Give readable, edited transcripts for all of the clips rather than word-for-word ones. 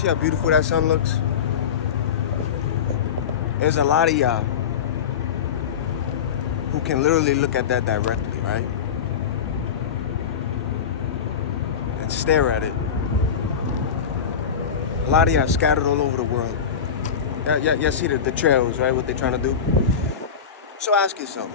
See how beautiful that sun looks? There's a lot of y'all who can literally look at that directly, right? And stare at it. A lot of y'all scattered all over the world. Yeah, see the trails, right? What they're trying to do. So ask yourself,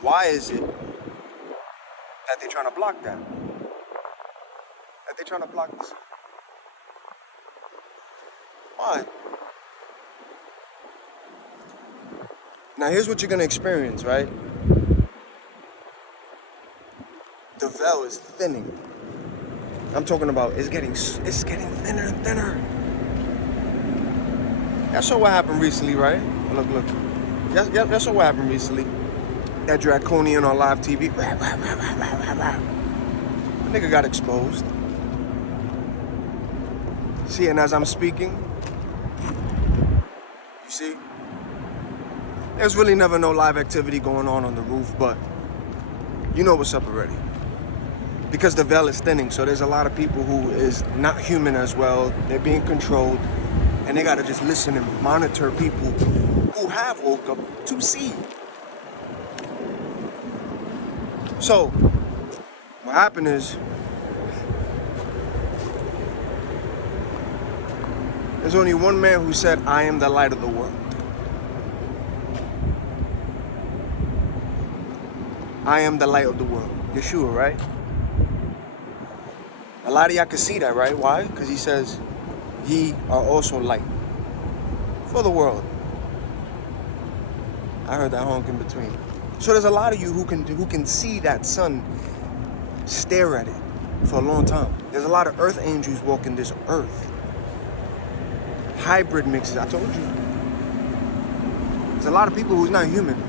why is it that they're trying to block that? That they're trying to block this? Why? Now here's what you're gonna experience, right? The veil is thinning. I'm talking about it's getting thinner and thinner. Y'all saw what happened recently, right? Look. Y'all saw what happened recently. That draconian on live TV. The nigga got exposed. See, and as I'm speaking, you see, there's really never no live activity going on the roof, but you know what's up already. Because the veil is thinning, so there's a lot of people who is not human as well. They're being controlled, and they gotta just listen and monitor people who have woke up to see. So, what happened is, there's only one man who said, I am the light of the world. I am the light of the world. Yeshua, right? A lot of y'all can see that, right? Why? Because he says, ye are also light for the world. I heard that honk in between. So there's a lot of you who can see that sun, stare at it for a long time. There's a lot of earth angels walking this earth. Hybrid mixes, I told you. There's a lot of people who's not human.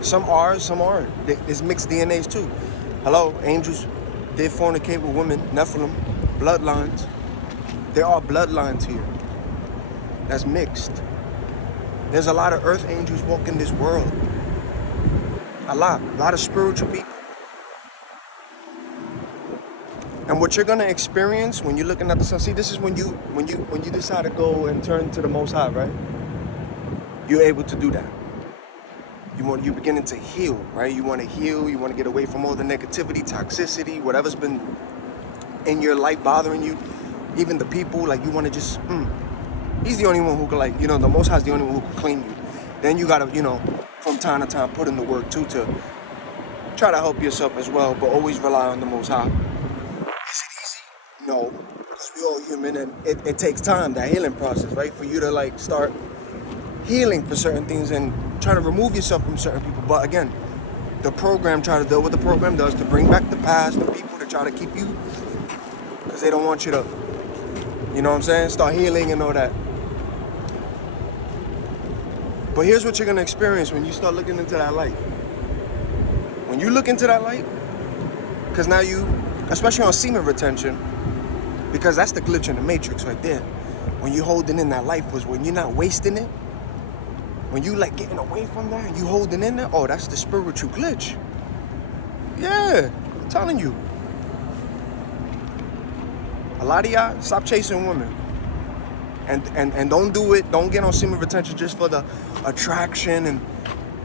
Some are, some aren't. It's mixed DNAs too. Hello, angels did fornicate with women, Nephilim, bloodlines. There are bloodlines here. That's mixed. There's a lot of earth angels walking this world. A lot of spiritual people. And what you're gonna experience when you're looking at the sun, see, this is when you decide to go and turn to the Most High, right? You're able to do that. You're beginning to heal, right? You want to heal. You want to get away from all the negativity, toxicity, whatever's been in your life bothering you. Even the people, like you want to just, he's the only one who can, like, the Most High is the only one who can clean you. Then you got to, from time to time, put in the work too to try to help yourself as well, but always rely on the Most High. Is it easy? No, because we're all human, and it takes time, that healing process, right? For you to, like, start healing for certain things and try to remove yourself from certain people. But again, the program, try to do what the program does to bring back the past, the people to try to keep you, because they don't want you to, you know what I'm saying, start healing and all that. But here's what you're going to experience when you start looking into that light. When you look into that light, because now you, especially on semen retention, because that's the glitch in the matrix right there. When you're holding in that life was when you're not wasting it. When you like getting away from that and you holding in there, oh, that's the spiritual glitch. Yeah, I'm telling you. A lot of y'all, stop chasing women. And don't do it, don't get on semen retention just for the attraction and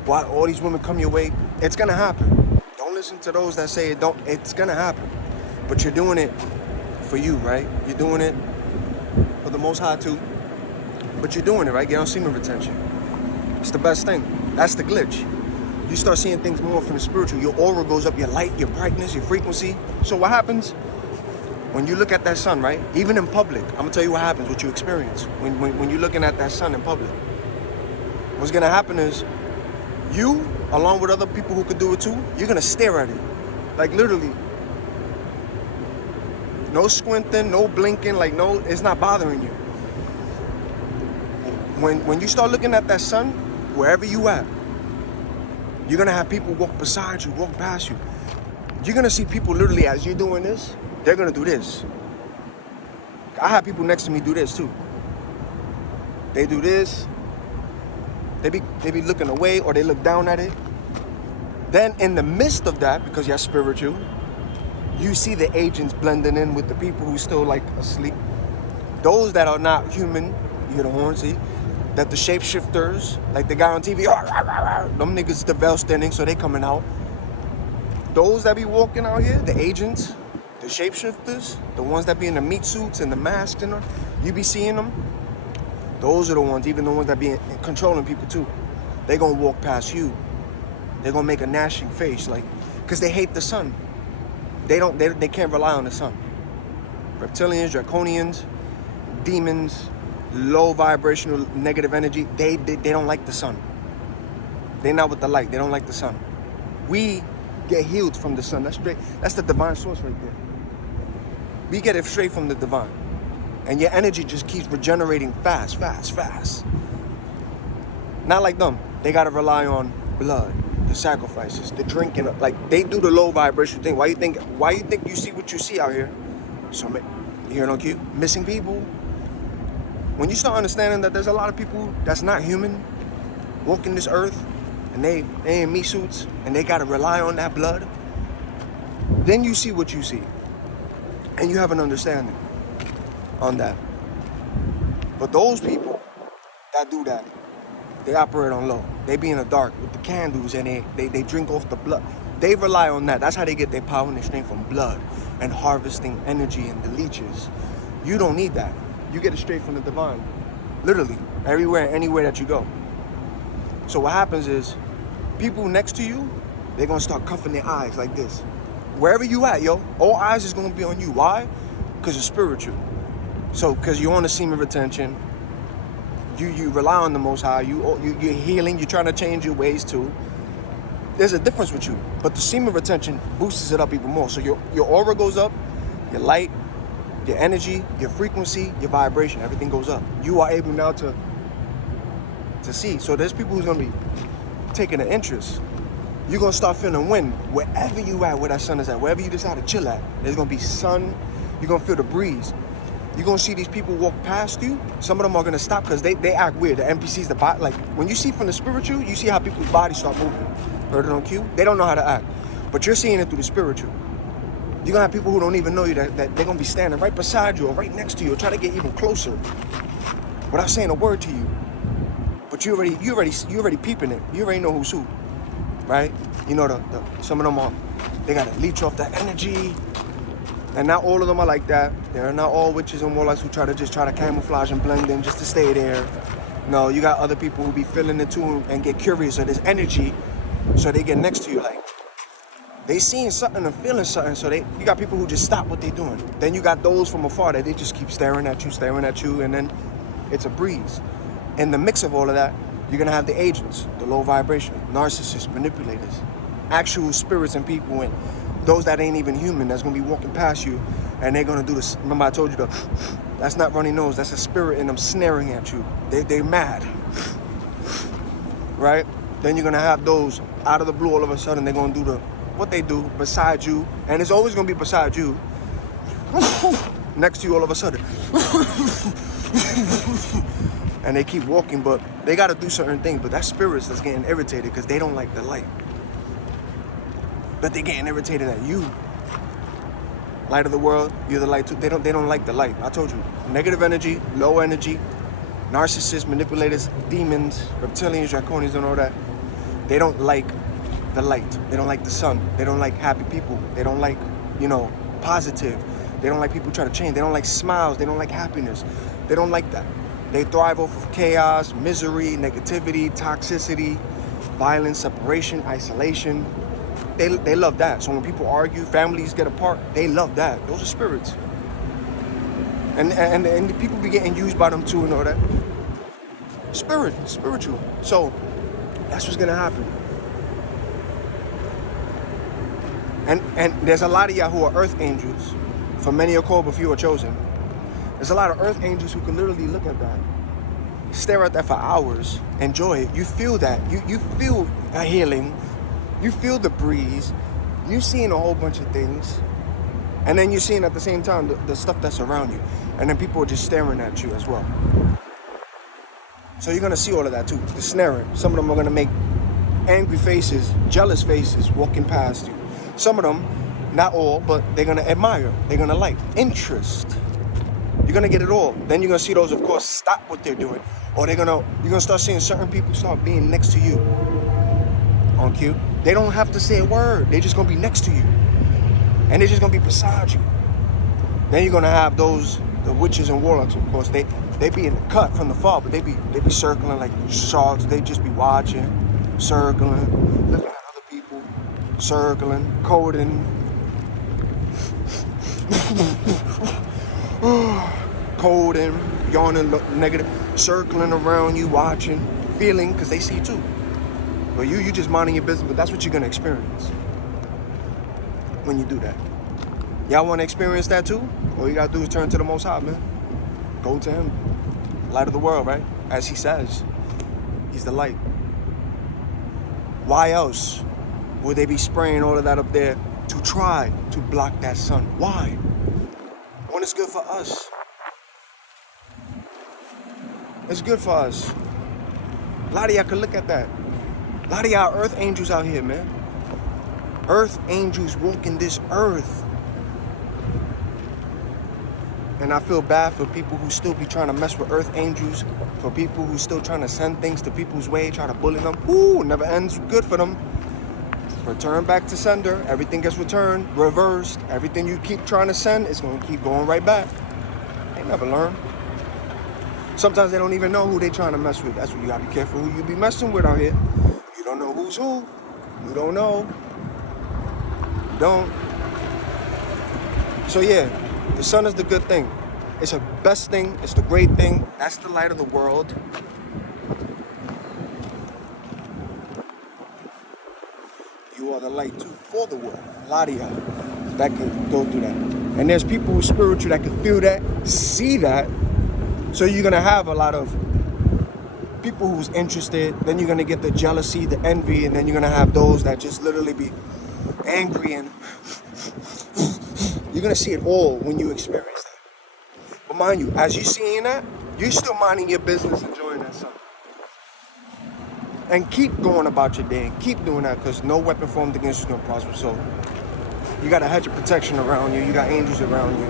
why all these women come your way. It's gonna happen. Don't listen to those that say it don't, it's gonna happen. But you're doing it for you, right? You're doing it for the Most High too. But you're doing it, right? Get on semen retention. It's the best thing. That's the glitch. You start seeing things more from the spiritual. Your aura goes up, your light, your brightness, your frequency. So what happens when you look at that sun, right? Even in public, I'm gonna tell you what happens, what you experience when you're looking at that sun in public. What's gonna happen is you, along with other people who could do it too, you're gonna stare at it. Like literally. No squinting, no blinking, like no, it's not bothering you. When you start looking at that sun, wherever you at, you're gonna have people walk beside you, walk past you. You're gonna see people literally as you're doing this, they're gonna do this. I have people next to me do this too. They do this. They be looking away or they look down at it. Then in the midst of that, because you're spiritual, you see the agents blending in with the people who still like asleep. Those that are not human, you hear the horn, see? That the shapeshifters, like the guy on TV, them niggas the veil standing, so they coming out. Those that be walking out here, the agents, the shapeshifters, the ones that be in the meat suits and the masks and all, you be seeing them. Those are the ones, even the ones that be controlling people too. They gonna walk past you. They're gonna make a gnashing face, like, cause they hate the sun. They can't rely on the sun. Reptilians, draconians, demons, low vibrational negative energy, they don't like the sun. They're not with the light. They don't like the sun. We get healed from the sun. That's the divine source right there. We get it straight from the divine. And your energy just keeps regenerating fast. Not like them. They gotta rely on blood, the sacrifices, the drinking. Like, they do the low vibration thing. Why you think you see what you see out here? So, you hear it on cue? Missing people. When you start understanding that there's a lot of people that's not human walking this earth, and they in meat suits, and they gotta rely on that blood, then you see what you see. And you have an understanding on that. But those people that do that, they operate on low. They be in the dark with the candles, and they drink off the blood. They rely on that. That's how they get their power and their strength, from blood and harvesting energy and the leeches. You don't need that. You get it straight from the divine. Literally, everywhere, anywhere that you go. So what happens is, people next to you, they're gonna start cuffing their eyes like this. Wherever you at, yo, all eyes is gonna be on you. Why? Because you're spiritual. So, because you're on the seam of retention, you rely on the Most High, you're healing, you're trying to change your ways too. There's a difference with you, but the seam of retention boosts it up even more. So your aura goes up, your light, your energy, your frequency, your vibration, everything goes up. You are able now to see. So there's people who's gonna be taking an interest. You're gonna start feeling wind wherever you at, where that sun is at, wherever you decide to chill at. There's gonna be sun. You're gonna feel the breeze. You're gonna see these people walk past you. Some of them are gonna stop because they act weird. The NPCs, the body, like when you see from the spiritual, you see how people's bodies start moving. Heard it on cue? They don't know how to act, but you're seeing it through the spiritual. You're gonna have people who don't even know you that they're gonna be standing right beside you or right next to you or try to get even closer without saying a word to you. But you already peeping it. You already know who's who, right? You know the some of them they gotta leech off that energy, and not all of them are like that. They're not all witches and warlocks who try to camouflage and blend in just to stay there. No, you got other people who be feeling it too and get curious of this energy, so they get next to you like. They seeing something and feeling something, so you got people who just stop what they're doing. Then you got those from afar that they just keep staring at you, and then it's a breeze. In the mix of all of that, you're gonna have the agents, the low vibration, narcissists, manipulators, actual spirits and people, and those that ain't even human that's gonna be walking past you, and they're gonna do this. Remember I told you that's not runny nose, that's a spirit in them snaring at you. They're mad, right? Then you're gonna have those out of the blue, all of a sudden they're gonna do what they do beside you, and it's always gonna be beside you, next to you all of a sudden. And they keep walking, but they gotta do certain things, but that spirit's that's getting irritated because they don't like the light. But they're getting irritated at you. Light of the world, you're the light too. They don't like the light. I told you, negative energy, low energy, narcissists, manipulators, demons, reptilians, draconians, and all that. They don't like the light. They don't like the sun. They don't like happy people. They don't like, positive. They don't like people trying to change. They don't like smiles. They don't like happiness. They don't like that. They thrive off of chaos, misery, negativity, toxicity, violence, separation, isolation. They love that. So when people argue, families get apart, they love that. Those are spirits. And the people be getting used by them too and all that. Spiritual. So that's what's gonna happen. And there's a lot of y'all who are earth angels. For many are called, but few are chosen. There's a lot of earth angels who can literally look at that, stare at that for hours, enjoy it. You feel that. You feel a healing. You feel the breeze. You're seeing a whole bunch of things. And then you're seeing at the same time the stuff that's around you. And then people are just staring at you as well. So you're going to see all of that too. The snaring. Some of them are going to make angry faces, jealous faces walking past you. Some of them, not all, but they're going to admire. They're going to like. Interest. You're gonna get it all. Then you're gonna see those, of course, stop what they're doing, or you're gonna start seeing certain people start being next to you on cue. They don't have to say a word. They're just gonna be next to you, and they're just gonna be beside you. Then you're gonna have those, the witches and warlocks, of course. They be in the cut from the far, but they be circling like sharks. They just be watching, circling, looking at other people, circling, coding. Coding, yawning, negative, circling around you, watching, feeling, because they see too. But you just minding your business, but that's what you're gonna experience when you do that. Y'all wanna experience that too? All you gotta do is turn to the Most High, man. Go to Him. Light of the world, right? As He says, He's the light. Why else would they be spraying all of that up there to try to block that sun? Why? When it's good for us. It's good for us. A lot of y'all can look at that. A lot of y'all earth angels out here, man. Earth angels walking this earth. And I feel bad for people who still be trying to mess with earth angels, for people who still trying to send things to people's way, try to bully them. Ooh, never ends good for them. Return back to sender. Everything gets returned, reversed. Everything you keep trying to send is going to keep going right back. They never learn. Sometimes they don't even know who they trying to mess with. That's why you got to be careful who you be messing with out here. You don't know who's who. You don't know. You don't. So yeah, the sun is the good thing. It's the best thing. It's the great thing. That's the light of the world. You are the light too for the world. A lot of y'all that can go through that. And there's people who are spiritual that can feel that, see that. So you're gonna have a lot of people who's interested. Then you're gonna get the jealousy, the envy, and then you're gonna have those that just literally be angry, and you're gonna see it all when you experience that. But mind you, as you're seeing that, you're still minding your business, enjoying that sun. And keep going about your day and keep doing that, because no weapon formed against you is gonna prosper. So you got a hedge of protection around you, you got angels around you,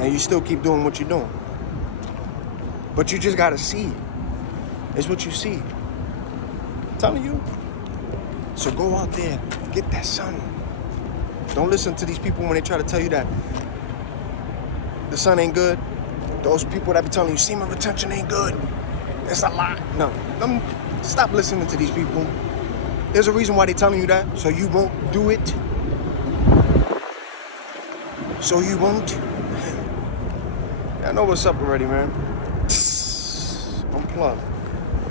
and you still keep doing what you're doing. But you just gotta see. It's what you see. I'm telling you. So go out there, get that sun. Don't listen to these people when they try to tell you that the sun ain't good. Those people that be telling you semen retention ain't good. It's a lie. No, stop listening to these people. There's a reason why they're telling you that, so you won't do it. So you won't. I know what's up already, man. Unplug.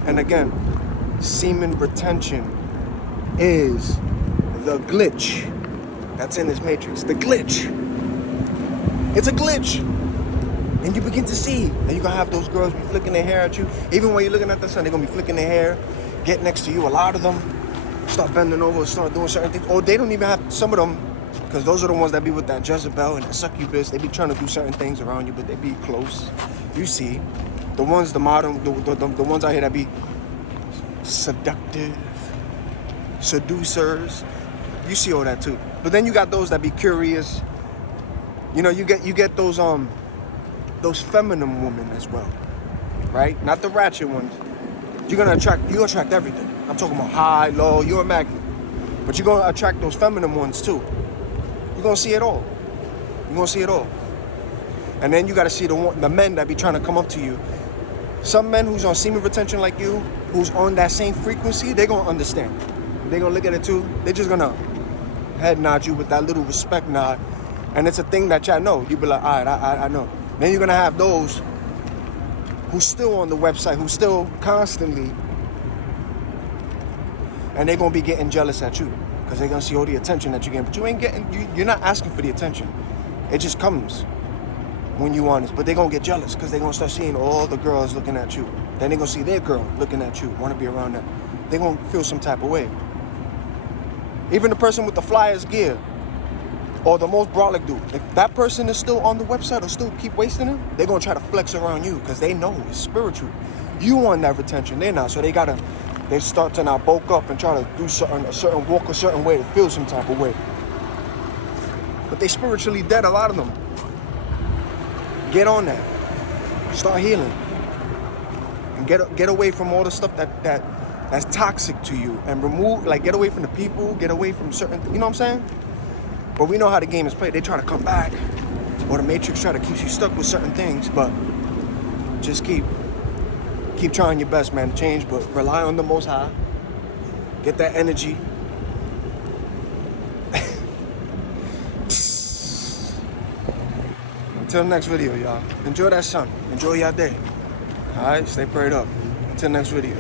And again, semen retention is the glitch that's in this matrix. The glitch. It's a glitch. And you begin to see. And you're going to have those girls be flicking their hair at you. Even when you're looking at the sun, they're going to be flicking their hair, get next to you. A lot of them start bending over, start doing certain things. Or they don't even have, some of them, because those are the ones that be with that Jezebel and that succubus. They be trying to do certain things around you, but they be close. You see. The ones, the modern, the ones out here that be seductive, seducers. You see all that too. But then you got those that be curious. You know, you get those feminine women as well, right? Not the ratchet ones. You attract everything. I'm talking about high, low. You're a magnet, but you're gonna attract those feminine ones too. You're gonna see it all. You're gonna see it all. And then you gotta see the men that be trying to come up to you. Some men who's on semen retention like you, who's on that same frequency, they're gonna understand. They're gonna look at it too. They're just gonna head nod you with that little respect nod. And it's a thing that y'all know. You be like, all right, I know. Then you're gonna have those who's still on the website, who's still constantly, and they're gonna be getting jealous at you because they're gonna see all the attention that you're getting. But you ain't getting, you're not asking for the attention. It just comes when you honest. But they're gonna get jealous because they're gonna start seeing all the girls looking at you. Then they're gonna see their girl looking at you, wanna be around them. They're gonna feel some type of way. Even the person with the flyers gear, or the most brolic dude, if that person is still on the website or still keep wasting it, they're gonna try to flex around you because they know it's spiritual. You want that retention, they're not. So they start to now bulk up and try to do walk a certain way to feel some type of way. But they spiritually dead, a lot of them. Get on that. Start healing. And get away from all the stuff that's toxic to you. And remove, like, get away from the people, get away from certain, you know what I'm saying? But we know how the game is played. They try to come back. Or the Matrix try to keep you stuck with certain things. But just keep trying your best, man, to change. But rely on the Most High. Get that energy. Until next video, y'all. Enjoy that sun. Enjoy your day. All right? Stay prayed up. Until next video.